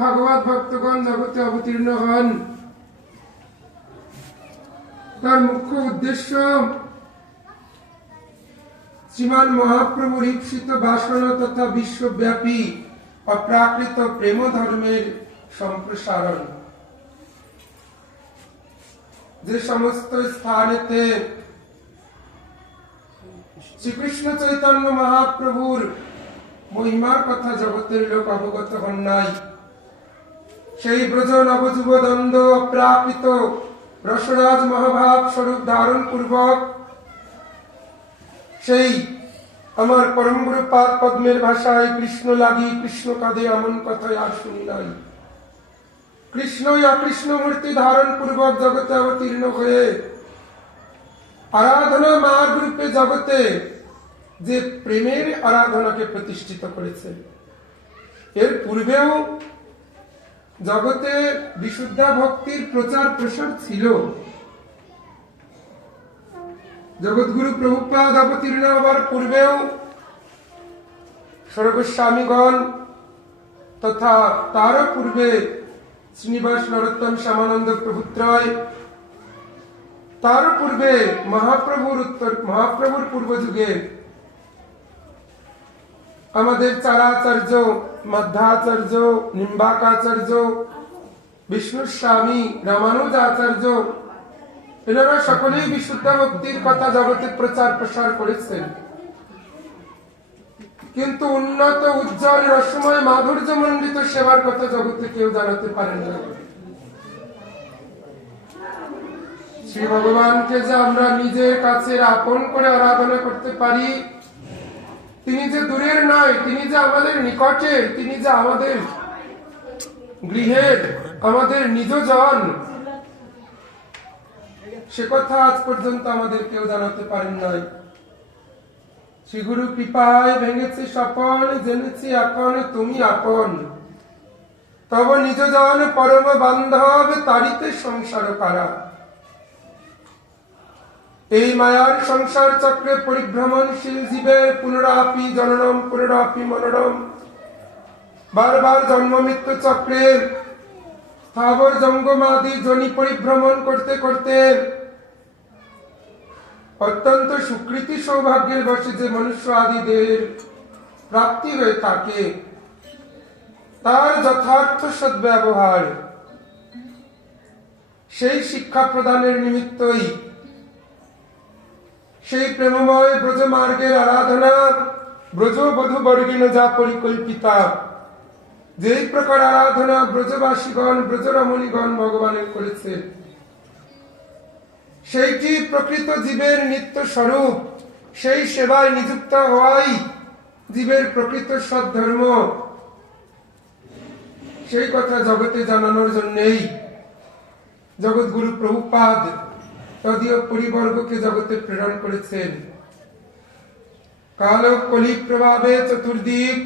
ভাগবত ভক্তগণ জগতে অবতীর্ণ হন। তার মুখ্য উদ্দেশ্য শ্রীমান মহাপ্রভুর ঈপ্সিত বাসনা তথা বিশ্বব্যাপী অপ্রাকৃত প্রেম ধর্মের সম্প্রসারণ। যে সমস্ত স্থানেতে শ্রীকৃষ্ণ চৈতন্য মহাপ্রভুর মহিমার কথা জগতের লোক অবগত হন নাই সেই ব্রজ নবযুব দ্বন্দ্ব অপ্রাকৃত রসরাজ মহাভাব স্বরূপ ধারণ পূর্বক সেই আমার পরম গুরু পাদ পদ্মের ভাষায় কৃষ্ণ লাগি কৃষ্ণ কাঁদে এমন কথাই আর শুনি নাই। কৃষ্ণই অকৃষ্ণ মূর্তি ধারণ পূর্বক জগতে অবতীর্ণ হয়ে আরাধনা মার্গ রূপে জগতে যে প্রেমের আরাধনাকে প্রতিষ্ঠিত করেছে। এর পূর্বেও জগতে বিশুদ্ধা ভক্তির প্রচার প্রসার ছিল। জগৎগুরু প্রভুপাদ অবতীর্ণ হবার পূর্বেও স্বর্গস্বামীগণ তথা তারও পূর্বে শ্রীনিবাস নরোত্তম শ্যামানন্দ প্রভুত্রয় তার পূর্বে মহাপ্রভুর উত্তর মহাপ্রভুর পূর্ব যুগে আমাদের চারাচার্য, মধ্যাচার্য, নিম্বাকাচার্য বিষ্ণু স্বামী রামানুজ আচার্য এনারা সকলেই বিশুদ্ধ ভক্তির কথা জগতে প্রচার প্রসার করেছেন। কিন্তু উন্নত, উজ্জ্বল, রসময় মাধুর্য মণ্ডিত সেবার কথা জগতে কেউ জানাতে পারেন না। শ্রী ভগবানকে যে আমরা নিজের কাছে আপন করে আরাধনা করতে পারি তিনি যে দূরের নয়, তিনি যে আমাদের নিকটের, তিনি যে আমাদের গৃহের, আমাদের নিজ জন, সে কথা আজ পর্যন্ত আমাদের কেউ জানাতে পারেন নাই। শ্রীগুরু কৃপায় ভেঙেছি স্বপন, জেনেছি এখন তুমি আপন। তব নিজ জন পরম বান্ধব, তারিতে সংসার কারা। এই মায়ার সংসার চক্রে পরিভ্রমণশীল জীবের পুনরাপি জননম, পুনরাপি মনোরম বারবার জন্ম মৃত্যু চক্রের স্থাবর জঙ্গমাদি জনি পরিভ্রমণ করতে করতে অত্যন্ত সুকৃতি সৌভাগ্যের বসে যে মনুষ্য আদিদের প্রাপ্তি হয়ে থাকে, তার যথার্থ সদ্ব্যবহার, সেই শিক্ষা প্রদানের নিমিত্তই সেই প্রেমময় ব্রজ মার্গের আরাধনা, ব্রজ বধু বর্গিন যা পরিকল্পিতা। যেই প্রকার আরাধনা ব্রজবাসীগণ, ব্রজরমণীগণ ভগবানের করেছে, সেইটি প্রকৃত জীবের নিত্য স্বরূপ। সেই সেবায় নিযুক্ত হওয়াই জীবের প্রকৃত সদ্ধর্ম সেই কথা জগতে জানানোর জন্যই জগৎগুরু প্রভুপাদ তদীয় পরিবর্গকে জগতে প্রেরণ করেছেন। কাল কলি প্রভাবে চতুর্দিক।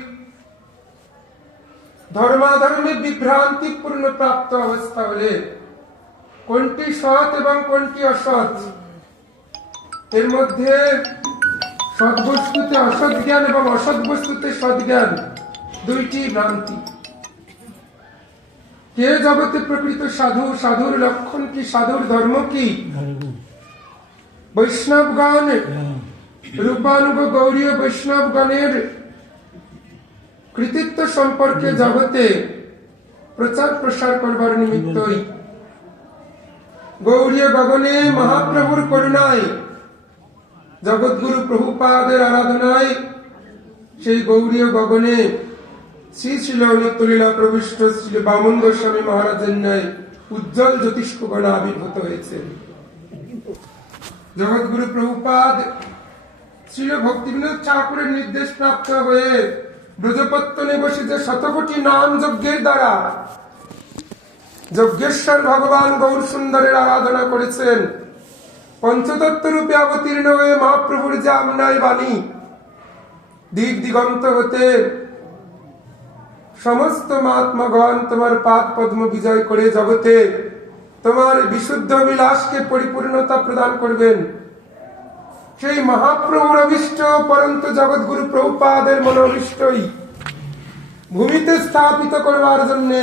ধর্মাধর্মে বিভ্রান্তি পূর্ণ প্রাপ্ত অবস্থা হলে কোনটি সৎ এবং কোনটি অসৎ? এর মধ্যে সৎ বস্তুতে অসৎ জ্ঞান এবং অসৎ বস্তুতে সৎ জ্ঞান দুইটি ভ্রান্তি। কে জগতে প্রকৃত সাধু, সাধুর লক্ষণ কি, সাধুর ধর্ম কি? বৈষ্ণবগণ, রূপানুগ গৌরীয় বৈষ্ণবগণের কৃতিত্ব সম্পর্কে জগতে প্রচার প্রসার করবার নিমিত্তই গৌরীয় গগনে মহাপ্রভুর করুণায় জগৎগুরু প্রভুপাদের আরাধনায় সেই গৌরীয় গগনে শ্রী ছিল নিত্যলীলা প্রবিষ্ট শ্রী বামন গোস্বামী মহারাজের ন্যায় উজ্জ্বল জ্যোতিষ্কগণ আবির্ভূত হয়েছে। জগৎগুরু প্রভুপাদ শ্রী ভক্তিবিনোদ ঠাকুরের নির্দেশ প্রাপ্ত হয়ে ব্রজপত্তনে বসে যে শতকোটি নাম যজ্ঞের দ্বারা যজ্ঞেশ্বর ভগবান গৌর সুন্দরের আরাধনা করেছেন, পঞ্চতত্ত্ব রূপে অবতীর্ণ হয়ে মহাপ্রভুর যে আমনায় বাণী, দিক দিগন্ত হতে সমস্ত মহাত্মাগণ তোমার পাদ পদ্ম বিজয় করে জগতে তোমার বিশুদ্ধ বিলাসকে পরিপূর্ণতা প্রদান করবেন। সেই মহাপ্রভুর অভিষ্ট পরন্ত জগৎগুরু প্রভুপাদের মনোভিষ্টই ভূমিতে স্থাপিত করবার জন্যে